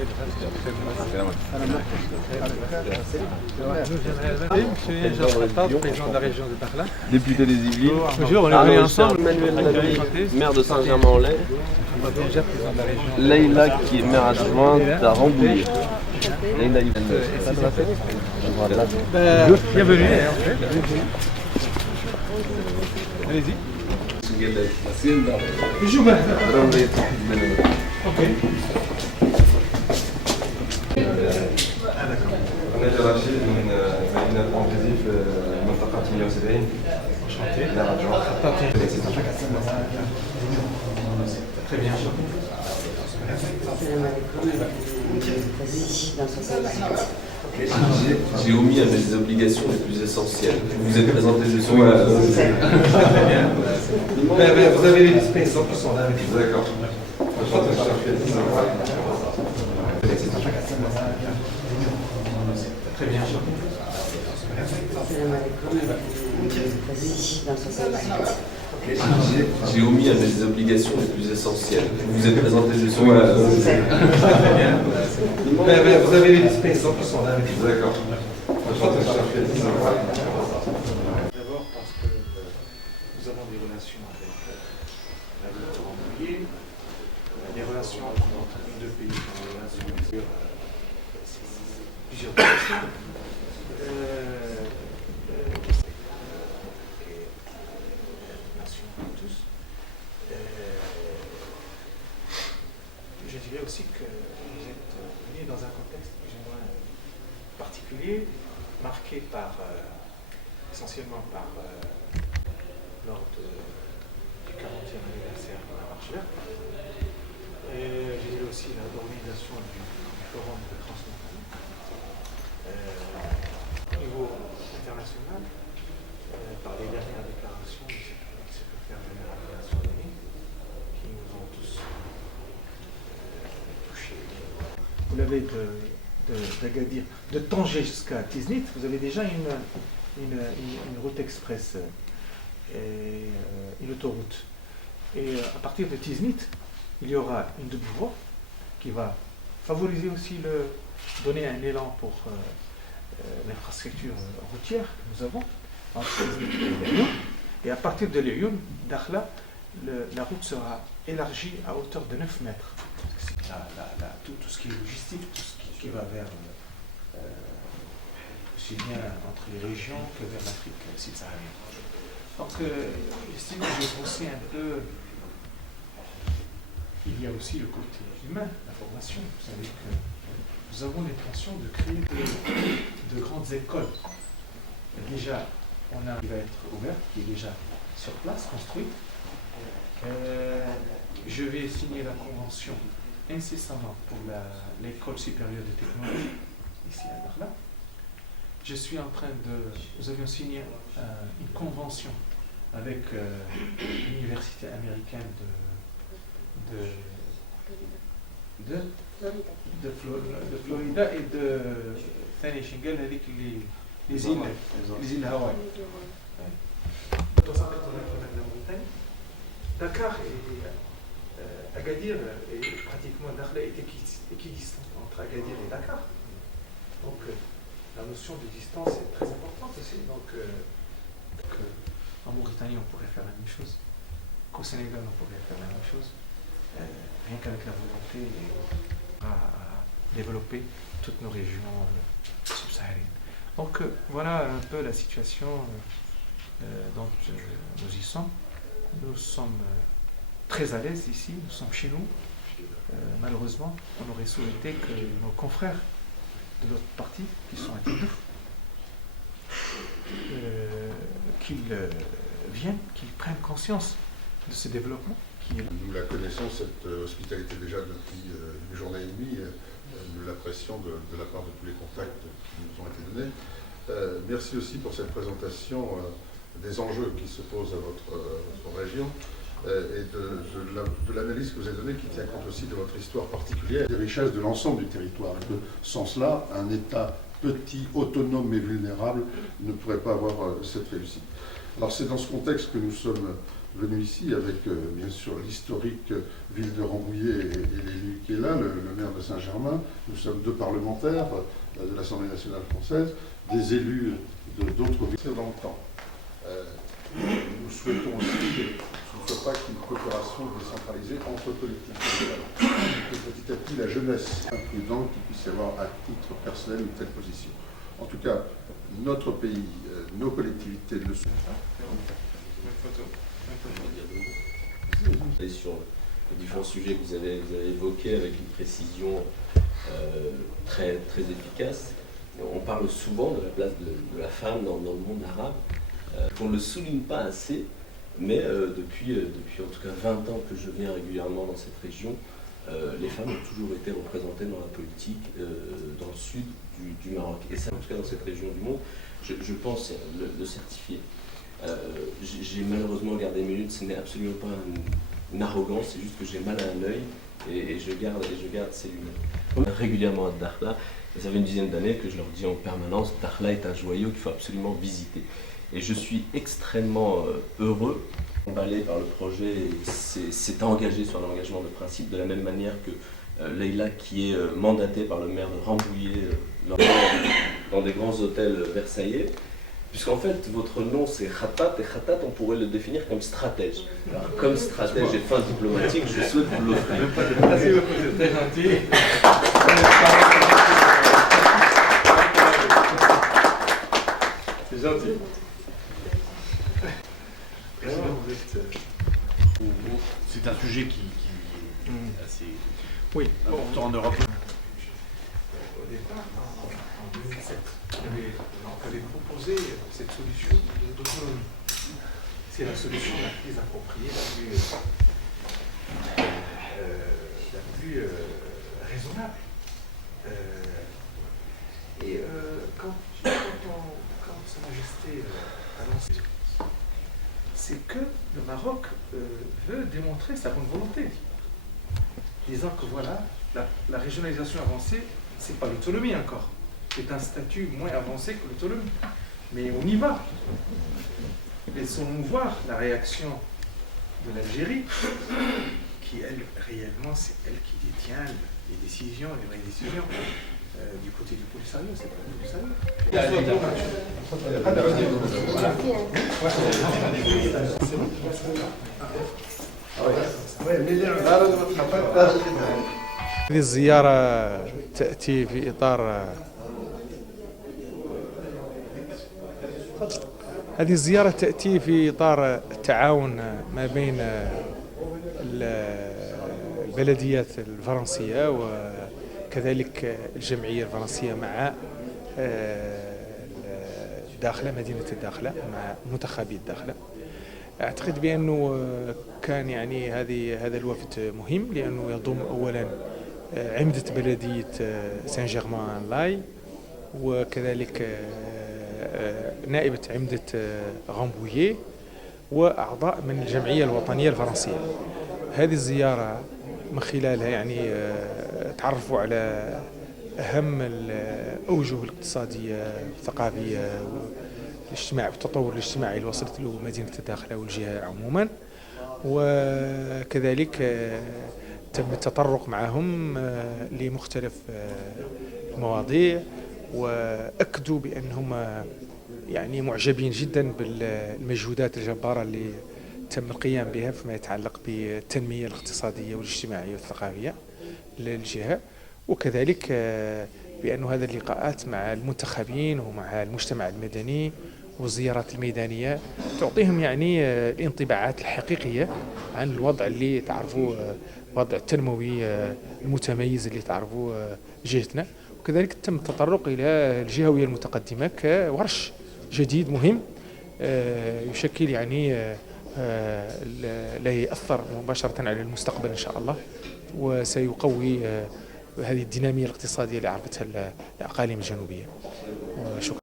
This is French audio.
Monsieur Jean Khattab, président de la région de Dakhla. Député des Yvelines. Bonjour, on est venus ensemble. Maire de Saint-Germain-en-Laye. Leïla qui est maire adjointe à Rambouillet. Leïla Bienvenue. Allez-y. أنا رشيد من مدينة بونجيزي في منطقة 78. Très bien. J'ai omis à mes obligations les plus essentielles. Vous êtes présenté juste moi. Vous avez les dispensants qui sont là avec vous. D'accord. Très bien. J'ai omis à mes obligations les plus essentielles. Vous êtes présenté juste moi. Vous avez les dispensants qui sont là avec vous. D'accord. D'abord parce que nous avons des relations avec la ville de Rambouillet, des relations entre les deux pays, des relations sur plusieurs questions. Je dirais aussi que vous êtes venus dans un contexte plus ou moins particulier, marqué par, essentiellement par lors du 40e anniversaire de la Marche verte. Je dirais aussi l'organisation du forum de Transmontane. Au niveau international, par les dernières déclarations du secrétaire général des Nations Unies, qui nous ont tous touchés. Vous l'avez d'Agadir, de Tanger jusqu'à Tiznit, vous avez déjà une route express, une autoroute. Et à partir de Tiznit, il y aura une double voie qui va favoriser aussi donner un élan pour l'infrastructure routière que nous avons entre Tiznit et Lyoum. Et à partir de Lyoum, Dakhla, la route sera élargie à hauteur de 9 mètres. Tout ce qui est logistique, tout ce qui va vers aussi bien entre les régions que vers l'Afrique subsaharienne. Donc, ici, j'ai aussi un peu. Il y a aussi le côté humain, la formation. Vous savez que nous avons l'intention de créer de grandes écoles. Déjà, on a qui va être ouverte, qui est déjà sur place, construite. Je vais signer la convention incessamment pour l'école supérieure de technologie, ici à Dakhla. Je suis en train nous avions signé une convention avec l'université américaine de Florida et de les îles Hawaï. 280 km de montagne. Dakar et Agadir et pratiquement Dakhla est équidistant entre Agadir et Dakar. Donc la notion de distance est très importante aussi. Donc en Mauritanie on pourrait faire la même chose. Qu'au Sénégal on pourrait faire la même chose. Rien qu'avec la volonté à développer toutes nos régions subsahariennes. Donc voilà un peu la situation dont nous y sommes. Nous sommes très à l'aise ici, nous sommes chez nous. Malheureusement, on aurait souhaité que nos confrères de l'autre parti, qui sont à Tindouf, qu'ils viennent, qu'ils prennent conscience de ce développement. Nous la connaissons, cette hospitalité déjà depuis une journée et demie. Nous l'apprécions de la part de tous les contacts qui nous ont été donnés. Merci aussi pour cette présentation des enjeux qui se posent à votre région et de l'analyse que vous avez donnée qui tient compte aussi de votre histoire particulière. Des richesses de l'ensemble du territoire. Et de ce sens-là, un État petit, autonome mais vulnérable, ne pourrait pas avoir cette réussite. Alors c'est dans ce contexte que nous sommes venus ici avec bien sûr l'historique ville de Rambouillet et l'élu qui est là, le maire de Saint-Germain. Nous sommes deux parlementaires de l'Assemblée nationale française, des élus d'autres villes dans le temps. Nous souhaitons aussi qu'il ne soit pas qu'une coopération décentralisée entre collectivités locales. Que petit à petit la jeunesse imprudente qu'il puisse y avoir à titre personnel une telle position. En tout cas, notre pays, nos collectivités le sont. Sur les différents sujets que vous avez évoqués avec une précision très efficace. On parle souvent de la place de la femme dans le monde arabe. On ne le souligne pas assez, mais depuis en tout cas 20 ans que je viens régulièrement dans cette région, les femmes ont toujours été représentées dans la politique dans le sud du Maroc. Et ça, en tout cas dans cette région du monde, je pense le certifier. J'ai malheureusement gardé mes lunettes, ce n'est absolument pas une arrogance, c'est juste que j'ai mal à un œil et je garde ces lunettes. Régulièrement à Dakhla, ça fait une dizaine d'années que je leur dis en permanence, Dakhla est un joyau qu'il faut absolument visiter. Et je suis extrêmement heureux, emballé par le projet, s'est engagé sur l'engagement de principe, de la même manière que Leïla, qui est mandatée par le maire de Rambouillet dans des grands hôtels versaillais. Puisqu'en fait, votre nom c'est Khattat, et Khattat on pourrait le définir comme stratège. Alors comme stratège et fin diplomatique, je souhaite vous l'offrir. Merci beaucoup, c'est très gentil. C'est gentil. C'est un sujet qui est assez important en Europe. Au départ, en 2007, on avait proposé cette solution d'autonomie. C'est la solution la plus appropriée, la plus raisonnable. Quand Sa Majesté a lancé, c'est que le Maroc veut démontrer sa bonne volonté, disant que voilà, la régionalisation avancée, c'est pas l'autonomie encore, c'est un statut moins avancé que l'autonomie. Mais on y va. Laissons-nous voir la réaction de l'Algérie, qui elle, réellement, c'est elle qui détient les décisions, les vraies décisions. Du côté du Polisario, c'est pas le Polisario. هذه الزيارة تأتي في إطار التعاون ما بين البلديات الفرنسية وكذلك الجمعية الفرنسية مع الداخلة، مدينة الداخلة، مع منتخبي الداخلة. أعتقد بأنه كان يعني هذا الوفد مهم، لأنه يضم أولا عمدة بلدية سان جيرمان لاي، وكذلك نائبة عمدة غامبوييه، وأعضاء من الجمعية الوطنية الفرنسية. هذه الزيارة من خلالها يعني تعرفوا على أهم الأوجه الاقتصادية والثقافية والتطور الاجتماعي اللي وصلت له مدينة الداخلة والجهة عموما، وكذلك تم التطرق معهم لمختلف المواضيع، وأكدوا بأنهم يعني معجبين جدا بالمجهودات الجبارة اللي تم القيام بها فيما يتعلق بالتنمية الاقتصادية والاجتماعية والثقافية للجهة، وكذلك بأن هذه اللقاءات مع المنتخبين ومع المجتمع المدني والزيارات الميدانية تعطيهم يعني الانطباعات الحقيقية عن الوضع اللي تعرفوا، الوضع التنموي المتميز اللي تعرفوا جهتنا. وكذلك تم التطرق إلى الجهوية المتقدمة كورش جديد مهم يشكل يعني لا يأثر مباشرة على المستقبل إن شاء الله، وسيقوي هذه الدينامية الاقتصادية اللي عرفتها الأقاليم الجنوبية. شكرا.